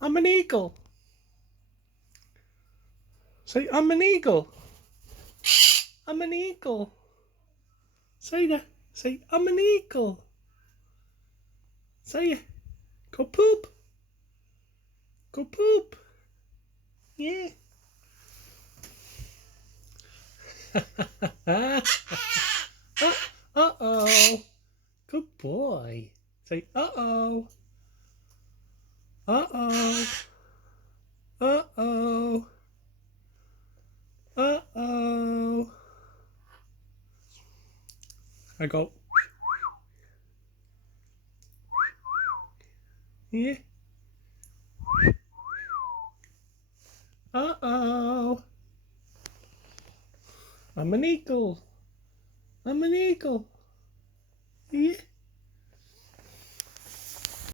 I'm an eagle. Say, I'm an eagle. I'm an eagle. Say that. Say, I'm an eagle. Say it. Go poop. Go poop. Yeah. Uh-oh. Good boy. Say, uh-oh. Uh-oh. Uh-oh. Uh-oh. I go. Yeah. Uh-oh. I'm an eagle. I'm an eagle. Yeah.